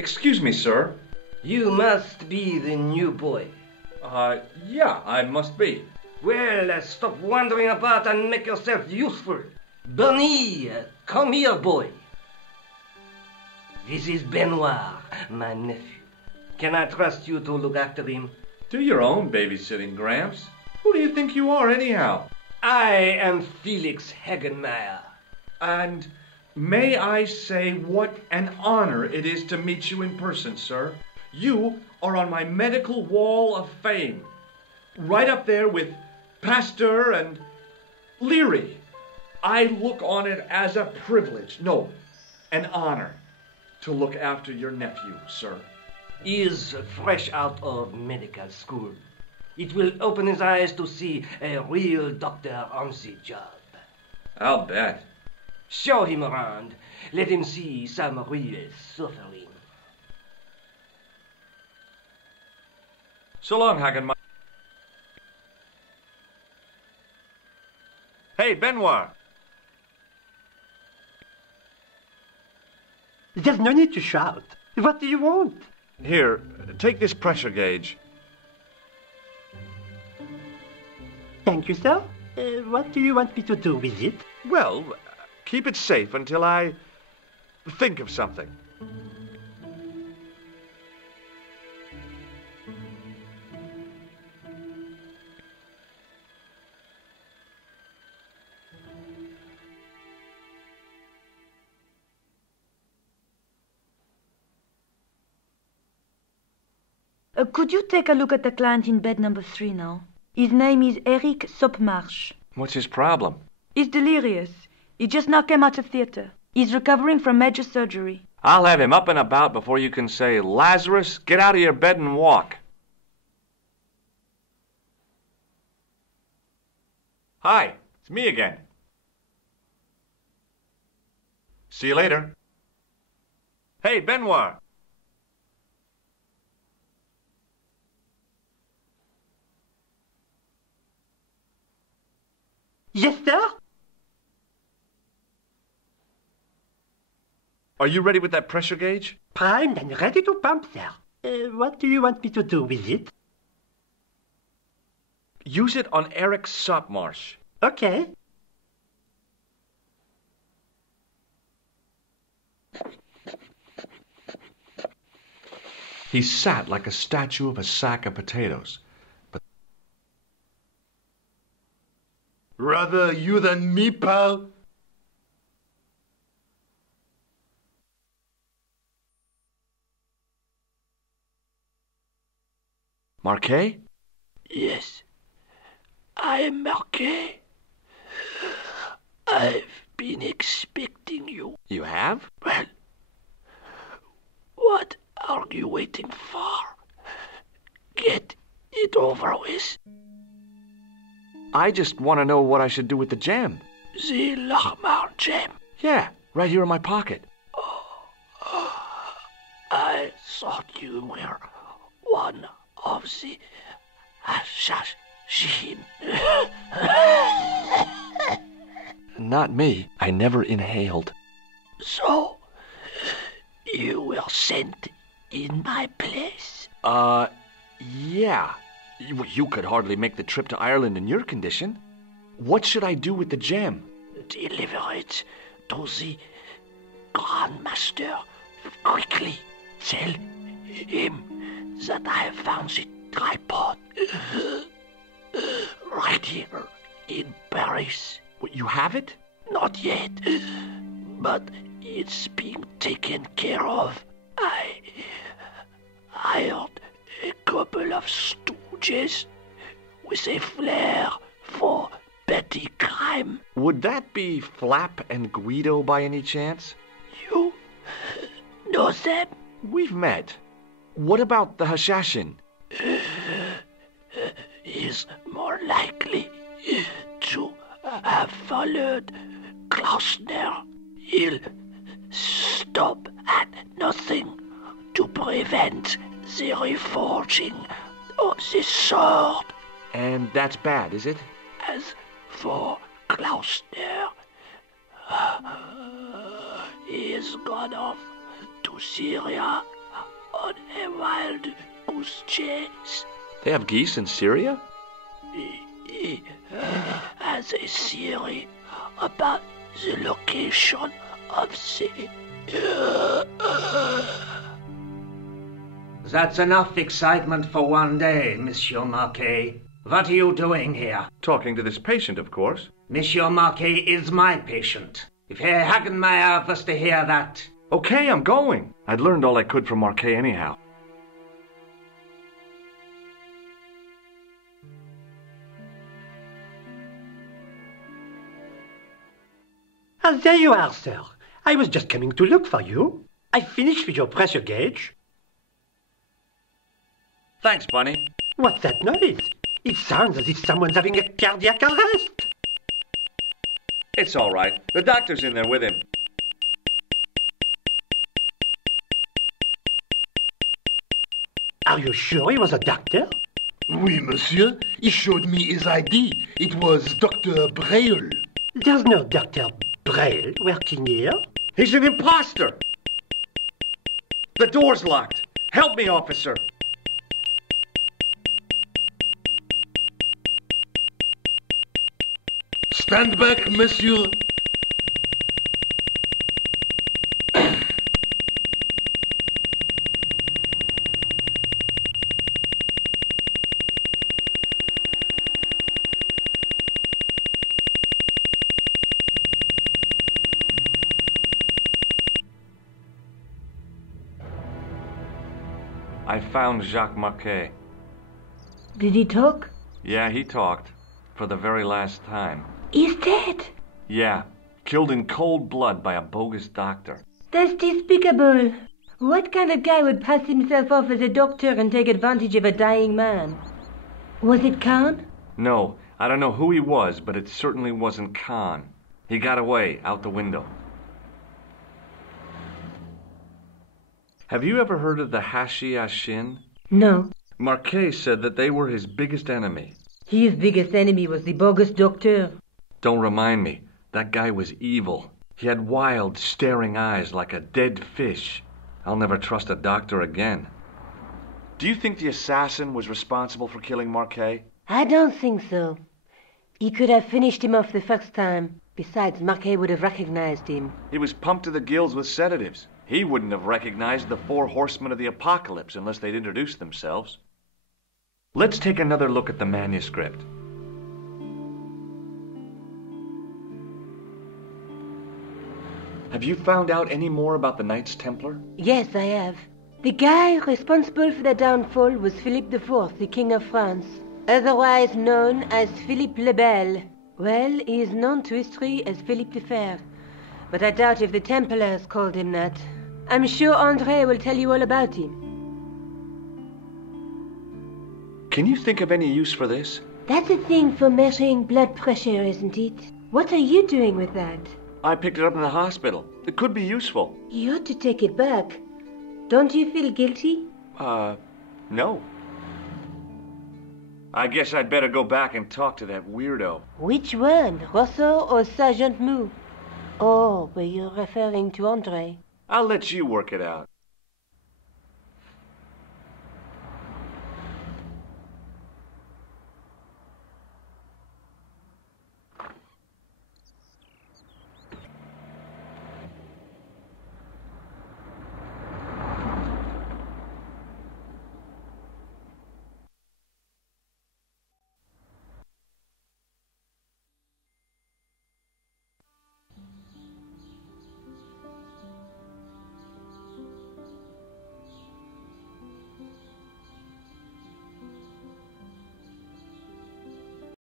Excuse me, sir. You must be the new boy. Yeah, I must be. Well, stop wandering about and make yourself useful. Bernie, come here, boy. This is Benoit, my nephew. Can I trust you to look after him? Do your own babysitting, Gramps. Who do you think you are, anyhow? I am Felix Hagenmeyer. And may I say what an honor it is to meet you in person, sir. You are on my medical wall of fame. Right up there with Pasteur and Leary. I look on it as a privilege, no, an honor, to look after your nephew, sir. He is fresh out of medical school. It will open his eyes to see a real doctor on the job. I'll bet. Show him around. Let him see some real suffering. So long, Hagenmeyer. Hey, Benoit. There's no need to shout. What do you want? Here, take this pressure gauge. Thank you, sir. What do you want me to do with it? Well, keep it safe until I think of something. Could you take a look at the client in bed number 3 now? His name is Eric Sopmarsh. What's his problem? He's delirious. He just now came out of theater. He's recovering from major surgery. I'll have him up and about before you can say, Lazarus, get out of your bed and walk. Hi, it's me again. See you later. Hey, Benoit. Yes, sir? Are you ready with that pressure gauge? Primed and ready to pump, sir. What do you want me to do with it? Use it on Eric Sopmarsh. Okay. He sat like a statue of a sack of potatoes. Rather you than me, pal. Marquet? Yes, I am Marquet. I've been expecting you. You have? Well, what are you waiting for? Get it over with. I just want to know what I should do with the gem. The Lachmar gem. Yeah, right here in my pocket. I thought you were one of the assassin. Not me. I never inhaled. So, you were sent in my place? Yeah. You could hardly make the trip to Ireland in your condition. What should I do with the gem? Deliver it to the Grandmaster quickly. Tell him that I have found the tripod right here in Paris. What, you have it? Not yet, but it's being taken care of. I hired a couple of stooges with a flair for petty crime. Would that be Flap and Guido by any chance? You know them? We've met. What about the Hashashin? Is more likely to have followed Klausner. He'll stop at nothing to prevent the reforging of the sword. And that's bad, is it? As for Klausner, he is gone off to Syria on a wild goose chase. They have geese in Syria? He has a theory about the location of the... That's enough excitement for one day, Monsieur Marquet. What are you doing here? Talking to this patient, of course. Monsieur Marquet is my patient. If Herr Hagenmeyer was to hear that... Okay, I'm going. I'd learned all I could from Marquet anyhow. Ah, there you are, sir. I was just coming to look for you. I finished with your pressure gauge. Thanks, Bunny. What's that noise? It sounds as if someone's having a cardiac arrest. It's all right. The doctor's in there with him. Are you sure he was a doctor? Oui, monsieur. He showed me his ID. It was Dr. Braille. There's no Dr. Braille working here. He's an imposter! The door's locked. Help me, officer. Stand back, monsieur. I found Jacques Marquet. Did he talk? Yeah, he talked. For the very last time. He's dead. Yeah, killed in cold blood by a bogus doctor. That's despicable. What kind of guy would pass himself off as a doctor and take advantage of a dying man? Was it Khan? No, I don't know who he was, but it certainly wasn't Khan. He got away, out the window. Have you ever heard of the Hashi-Ashin? No. Marquet said that they were his biggest enemy. His biggest enemy was the bogus doctor. Don't remind me. That guy was evil. He had wild, staring eyes like a dead fish. I'll never trust a doctor again. Do you think the assassin was responsible for killing Marquet? I don't think so. He could have finished him off the first time. Besides, Marquet would have recognized him. He was pumped to the gills with sedatives. He wouldn't have recognized the 4 horsemen of the apocalypse unless they'd introduced themselves. Let's take another look at the manuscript. Have you found out any more about the Knights Templar? Yes, I have. The guy responsible for their downfall was Philippe IV, the King of France, otherwise known as Philippe le Bel. Well, he is known to history as Philippe the Fair, but I doubt if the Templars called him that. I'm sure André will tell you all about him. Can you think of any use for this? That's a thing for measuring blood pressure, isn't it? What are you doing with that? I picked it up in the hospital. It could be useful. You ought to take it back. Don't you feel guilty? No. I guess I'd better go back and talk to that weirdo. Which one, Rousseau or Sergeant Mou? Oh, but you're referring to André. I'll let you work it out.